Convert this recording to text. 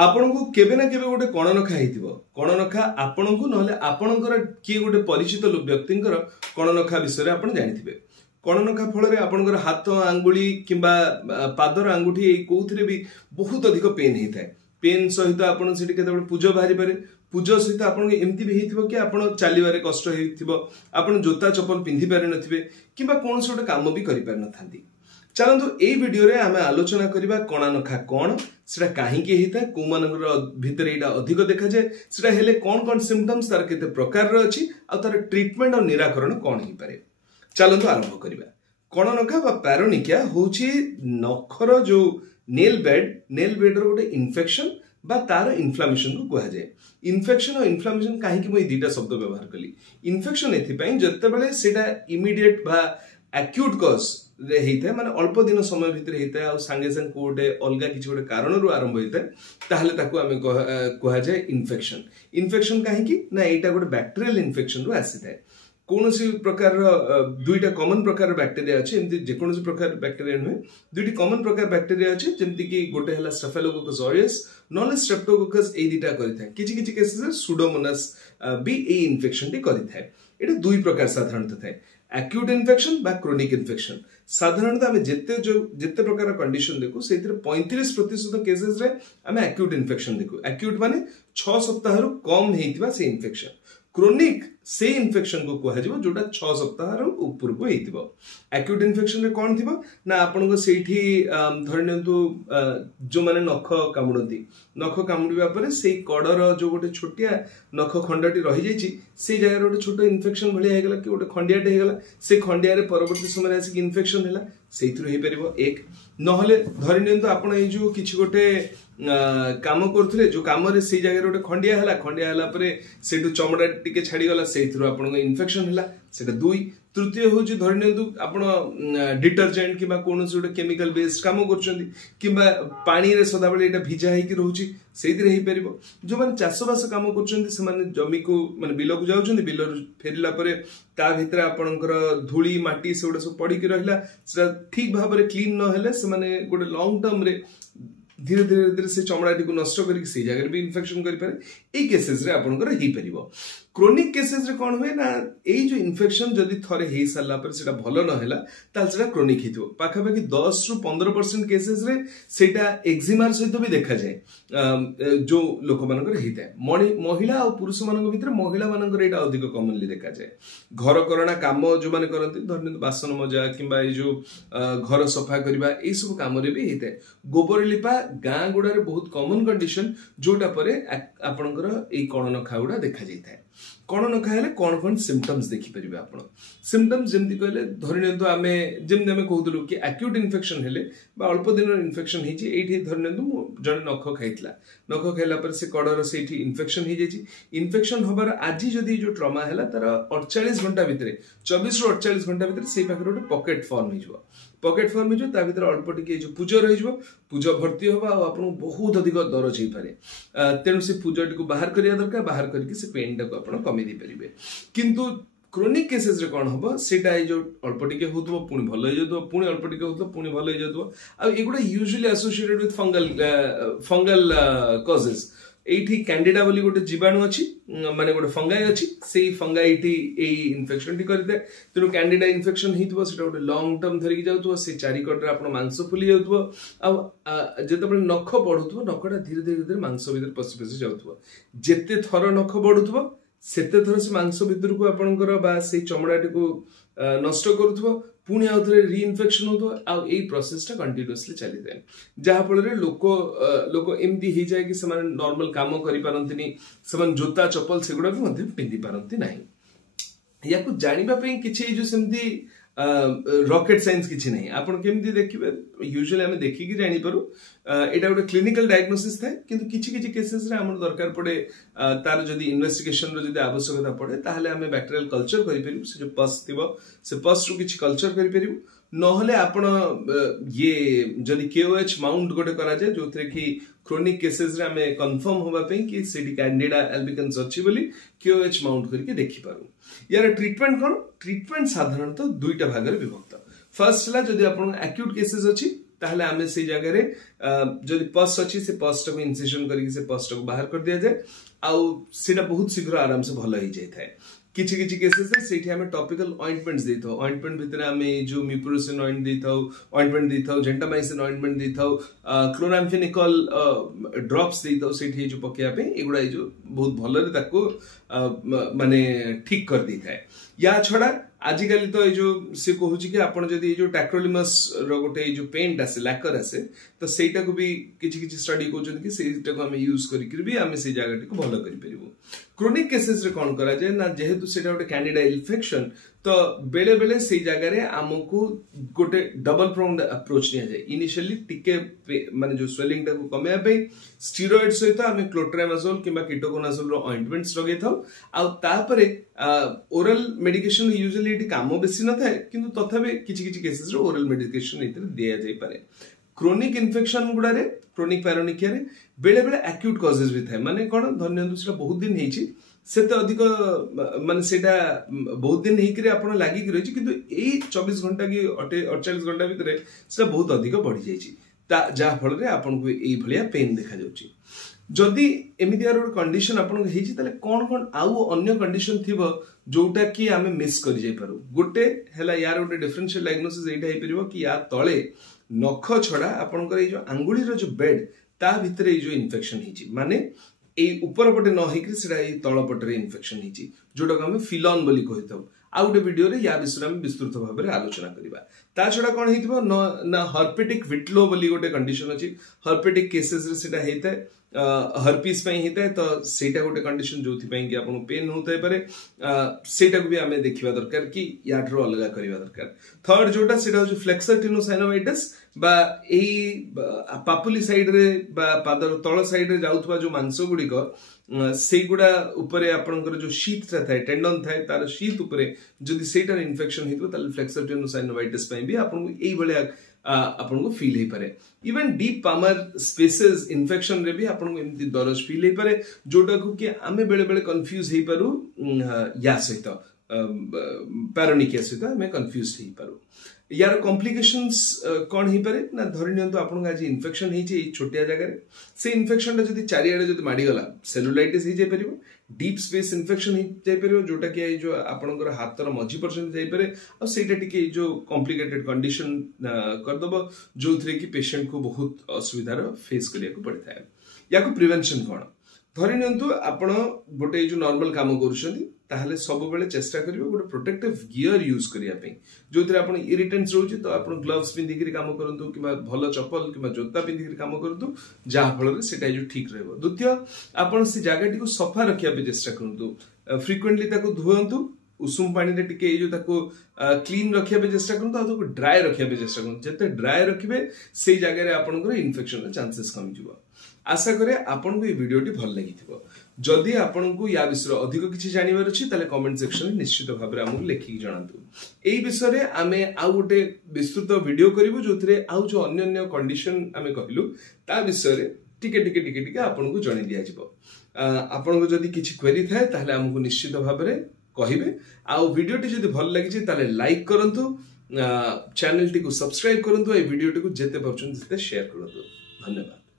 आपनको केबे ना केबे गोटे कणनखा हेतिबो कणनखा आपनको नहले आपणकर किए गोटे परिचित व्यक्तिंकर कणनखा विषय आपण जानिथिबे कणनखा फल आपणकर हाथ आंगुली किंबा पादर आंगुठी कोउथरे भी बहुत अधिक पेन हेताय पेन सहित आपण सेठी केतेबेले पूज बाहरी पारे पूज सहित आपण एमती भी हेतिबो कि आपण चालिबारे कष्ट हेतिबो आपण जोता चप्पल पिंधि पारे नथिबे किंबा कोनसे गोटे काम भी करि पार नथांती चलतु एई वीडियो रे आमे आलोचना करिबा कणानखा कोन सेटा काहेकि हेता को मानकर भितर एटा अधिक देखा जाय सेटा हेले कोन सिम्पटम्स तार केते प्रकार रे अछि आ तार ट्रीटमेंट और निराकरण कोन हि पारे चलतु आरंभ करिबा कणानखा बा पैरोनिकिया होछि नखर जो नेल बेड रो गोटे इन्फेक्शन बा तार इन्फ्लामेशन को कहा जाय इन्फेक्शन और इन्फ्लामेशन काहेकि मैं दुईटा शब्द व्यवहार कली इन्फेक्शन एथिपई जतेबेले सेटा इमीडिएट बा एक्यूट कॉज रे हेइते माने अल्प दिन समय भितर हेइते आ संगे संग कोटे अलगा किछ गोटे कारण रु आरंभ होइते ताहले ताकू आमे कहा जाय इन्फेक्शन काहेकि ना एटा गोटे बैक्टीरियल इन्फेक्शन रु आसीते कोनोसी प्रकार दुईटा कॉमन प्रकार बैक्टीरिया अछि एमति जे कोनोसी प्रकार बैक्टीरिया नुहे दुईटी कॉमन प्रकार बैक्टीरिया अछि जेमति कि गोटे हला स्टेफिलोकोकस ऑरियस नॉले स्ट्रेप्टोकोकस ए दिटा करिथाय किछि किछि केसेस रे सुडोमोनास बी ए इन्फेक्शन टी करिथाय एटा दुई प्रकार साधारणतः थाय एक्यूट इन्फेक्शन बा क्रोनिक इन्फेक्शन साधारणतः आमे जेते प्रकार कंडीशन देखु सेतिर 35% केसेस रे आमे एक्यूट इन्फेक्शन देखु एक्यूट माने 6 सप्ताह रु कम हेतिबा से इन्फेक्शन क्रोनिक से इन्फेक्शन को कहा जिवो जोटा 6 सप्ताह रु ऊपर को हेतिबो एक्यूट इन्फेक्शन रे कोन थिबो ना आपन को सेठी धरनेंतु जो माने नख कामुडीबा परे सेई कड़र जो गोटे छोटिया नख खंडटी रहि जाईची से जगह रे गोटे छोटो इन्फेक्शन भलिया हेगला कि गोटे खंडियाटे हेगला से खंडिया रे परवर्ती समय आसी इन्फेक्शन हैला सेइथुर हे परिबो एक नहले धरनेंतु आपन ए जो किछि गोटे काम करथले जो काम रे से जगह रे गोटे खंडिया हैला परे सेटु चमड़ा टिके छाडी गला सेइथुर आपन इन्फेक्शन हैला सेटा दुई तृतीय होची धरनेंतु आपण डिटर्जेंट किबा कोनोसी गोटे केमिकल बेस्ड काम करछंती किबा पानी रे सदा बेले एटा भिजा हेकी रहउची सेइतिर हेई परिबो जो माने चाषबास काम करछंती से माने जमी को माने बिल को जाउछंती बिल फेरिला परे ता भितर आपणकर धूली माटी सेउडा सब पड़ी के रहला सेटा ठीक भाव रे क्लीन न हेले से माने गोटे लॉन्ग टर्म रे धीरे धीरे से चमड़ाटी को नष्ट करके से जगह भी इन्फेक्शन करि पारे ए केसेस रे आपनकर हेई परिबो क्रोनिक केसेस रे कोन होय ना ए जो इन्फेक्शन जदी थरे हेई साला पर सेटा भलो न हेला ताल सेटा क्रोनिक हितो पाखा पाखी 10 रु 15% केसेस रे सेटा एक्जिमार सहित भी देखा जाय जो लोक मानकर हेइता महिला और पुरुष मानक भितर महिला मानकर एटा अधिक कॉमनली देखा जाय घर करना काम जो माने करंती धरने बासन मजा किबा ए जो घर सफा करबा ए सब काम रे भी हेइता गोबर लिपा गां गुडा रे बहुत कॉमन कंडीशन जोटा परे आपनकर ए कणनखा गुडा देखा जायता कणनखा हेले कोन सिम्पटम्स देखि परिबे आपण सिम्पटम्स जेमति कहले धरनेंतु आमे जेमति आमे कहउतलु कि एक्यूट इन्फेक्शन हेले बा अल्प दिन इन्फेक्शन हेची एठी धरनेंतु जण नख खाइतला नख खाइला पर से कड़र सेठी इन्फेक्शन हे जेची इन्फेक्शन होबार आजि जदी जो ट्रॉमा हेला तार 48 घंटा भितरे 24 रु 48 घंटा भितरे सेई पाखर गोटे पॉकेट फॉर्म हिजो पॉकेट फॉर्म हिजो ता भितर अल्प टिके जो पूज रहिजो पूज भर्ती होबा आ आपन बहुत अधिक दरज हे पारे तेनु से पूजटी को बाहर करिया दरकार बाहर करके से पेन टा को आपन कमी दी परिबे किंतु क्रोनिक केसेस रे कोन होबो सेटा ए जो अल्प टिके होतबो पुनी भलो हे जतो पुनी अल्प टिके होतबो पुनी भलो हे जतो आ एगुडा usually associated with fungal causes एठी कैंडिडा बोली गोटे जीवाणु अछि माने गोटे फंगाई अछि सेई fungi T A infection T करते तेनु कैंडिडा इन्फेक्शन हितबो सेटा गोटे लॉन्ग टर्म धरि कि जाउतो से चारि कट रे आपण मांस फुली जाउतो आ जेतेबेले नख बढुतो नखटा धीरे धीरे मांस भीतर पसि जाउतो जेते थर नख बढुतो सेते थर से मांस भीतर को आपणकर बा से चमड़ाटी को नष्ट करूथबो पुणी आउथरे री इन्फेक्शन होतो आ ए प्रोसेस टा कंटीन्यूअसली चली जाय जहा फल रे लोक एमती ही जाय कि समान नॉर्मल काम करि पारंतिनी समान जोता चप्पल सेगुडा भी मध्य पिंदी पारंती नाही याकु जानिबा पई किछि जो सेमती रॉकेट साइंस किछि नहीं आपण केमती देखिबे यूजुअली हमें देखि कि जानि पारु एटा गोटे क्लिनिकल डायग्नोसिस थाए किंतु किछि किछि केसेस रे हमर दरकार पड़े तार जदी इन्वेस्टिगेशन रो जदी आवश्यकता पड़े ताहले हमें बैक्टीरियल कल्चर करि परिबु से जो पस थिबो से पस रो किछि कल्चर करि परिबु नहले आपण ये जदी केओएच माउंट गोटे करा जाय जोथरे कि क्रोनिक केसेस रे हमें कंफर्म होबा पे कि सेडी कैंडिडा एल्बिकन्स अछि बोली केओएच माउंट करके देखि पारु यार ट्रीटमेंट कोन ट्रीटमेंट साधारणतः दुईटा भाग रे विभक्त फर्स्ट ला जदी आपण एक्यूट केसेस अछि ताहले आमे से जगह रे जदि पस अछि से पस को इंसिजन करके से पस को बाहर कर दिया जाए आउ सेटा बहुत शीघ्र आराम से भल हो जाए किछि किछि केसेस रे सेठी हमें टॉपिकल ऑइंटमेंट्स देथौ ऑइंटमेंट भितर हमें जो मिपुरोसिन ऑइंटमेंट देथौ जेंटामाइसिन ऑइंटमेंट देथौ क्लोराम्फेनिकल ड्रॉप्स देथौ सेठी जो पकेया पे एगुडा जो बहुत भल रे ताको माने ठीक कर दी थाए या छडा आजिकल तो जो से कहूँ कि आपन जदि जो टैक्रोलिमस रो गोटे जो पेंट आसे लैकर आसे तो सेटा को भी किछि किछि स्टडी कहउछन कि सेटा को हम यूज करिक भी हम से जगह को भलो करि परिबो क्रोनिक केसेस रे कोन करा जाय ना जेहेतु सेटा गोटे कैंडिडा इन्फेक्शन तो बेले बेले से जगह रे हमकु गोटे डबल प्रोंग्ड अप्रोच निया जाय इनिशियली टिके माने जो स्वेलिंग टा को कमेया पे स्टेरॉइड सहित हम क्लोट्रामाजोल किबा कीटोकोनाजोल रो ऑइंटमेंट्स लगे थाउ आ तापरे ओरल मेडिकेशन यूजुअली इटी काम बेसी न थाए किंतु तथापि किछि किछि केसेस रे ओरल मेडिकेशन इतरे दिया जाय पारे क्रोनिक इन्फेक्शन गुडा रे क्रोनिक पैरोनिकिया रे बेले बेले एक्यूट कॉजेस भी थाए माने कोन धन्यवाद सेटा बहुत दिन हेछि सेते अधिक माने सेटा बहुत दिन हेकरे आपण लागि कि रहिछि किंतु एई 24 घंटा की 48 घंटा भितरे सेटा बहुत अधिक बढ़ी जाइछि ता जा फल रे आपण को एई भलिया पेन देखा जाउछि जदि एमिति आरो कंडीशन आपण हेछि तले कोन कोन आउ अन्य कंडीशन थिबो जोटा कि आमे मिस करि जाय पारू गोटे हला यार गोटे डिफरेंशियल डायग्नोसिस एटा हे परिबो कि या तळे नख छडा आपनकर ए जो आंगुली रो जो बेड ता भितरे जो इन्फेक्शन हेछि माने ए ऊपर पटे न हेकि सेटा ए तळ पटे इन्फेक्शन हेछि जोटा हम फिलॉन बोली कहितौ आ गोटे वीडियो रे या विषय में विस्तृत भाव में आलोचना करिबा ता छडा कोन हेतिबो ना हर्पेटिक विटलो बोली गोटे कंडीशन अछि हर्पेटिक केसेस रे सेटा हेतै हर्पीस पे हेतै तो सेटा गोटे कंडीशन जोथि पई कि आपन पेन होतै पारे सेटा को भी हमें देखिबा दरकार कि याठरो अलगा करिबा दरकार थर्ड जोटा सेटा हो फ्लेक्सर टिनोसाइनोवाइटिस बा एई पापुली साइड रे बा पादर तळ साइड रे जाउथबा जो मांस गुडी को सेगुडा ऊपर आपनकर जो शीथ थाए टेंडन थाए तार शीथ ऊपर जदि सेटार इन्फेक्शन हेतु ताले फ्लेक्सर टिनोसाइनोवाइटिस पई भी आपन को एई बळे आपन को फील हे पारे even deep palmar spaces infection रे भी आपन को एमती दरज फील हे पारे जोटा को कि आमे बेले बेले कंफ्यूज हे पारू या सहित पैरोनिकिया सहित आमे कंफ्यूज हे पारू यार कॉम्प्लिकेशंस कौन ही पारे ना धरि नियंतु आपन आज इन्फेक्शन हे छै छोटिया जगह रे से इन्फेक्शन टा जदी चारियाडे जदी माडी गला सेलुलाइटिस हे जाय परिबो डीप स्पेस इन्फेक्शन हे जाय परिबो जोटा कि ए जो आपनकर हातर मझी परसेंट जाय पारे आ सेटा टिके जो कॉम्प्लिकेटेड कंडीशन कर दबो जोथरे कि पेशेंट को बहुत असुविधा रो फेस करिया को पड़े थाए याको प्रिवेंशन कोन धरि नियंतु आपण गोटे जो नॉर्मल काम करूछंती ताहले सब बेले चेष्टा करियो गोटे प्रोटेक्टिव गियर यूज करिया पे जोथरे आपण इरिटेंट्स रहउछि तो आपण ग्लव्स पिंदी करी काम करंतु किबा भलो चप्पल किबा जोता पिंदी करी काम करंतु जा फल रे सेटा जो ठीक रहबो द्वितीय आपण से जागाटी को सफा रखिया पे चेष्टा करंतु फ्रीक्वेंटली ताको धोयंतु उषुम पानी रे टिके जो ताको क्लीन रखिया पे चेष्टा करंतु आ ताको ड्राई रखिया पे चेष्टा करंतु जते ड्राई रखिबे सेई जागा रे आपनकर इन्फेक्शन रे चांसेस कम जिवो आशा करे आपन को ये वीडियोटी भल लागिथिबो जदि आपन को या विषय अधिक किछि जानिबार अछि ताले कमेंट सेक्शन में निश्चित भाव रे हमु लेखि जणांतु एई विषय रे आमे आ गोटे विस्तृत वीडियो करिवो जोथरे आउ जो अन्य अन्य कंडीशन आमे कहिलु ता विषय रे टिके टिके टिके टिके आपन को जणै दिया जिवो आपन को जदि किछि क्वेरी थाए ताले हमु निश्चित भाव रे कहिबे आउ वीडियोटी जदि भल लागि छि ताले लाइक करंतु चैनल टी को सब्सक्राइब करंतु ए वीडियोटी को जेते परछन जेते शेयर करंतु धन्यवाद।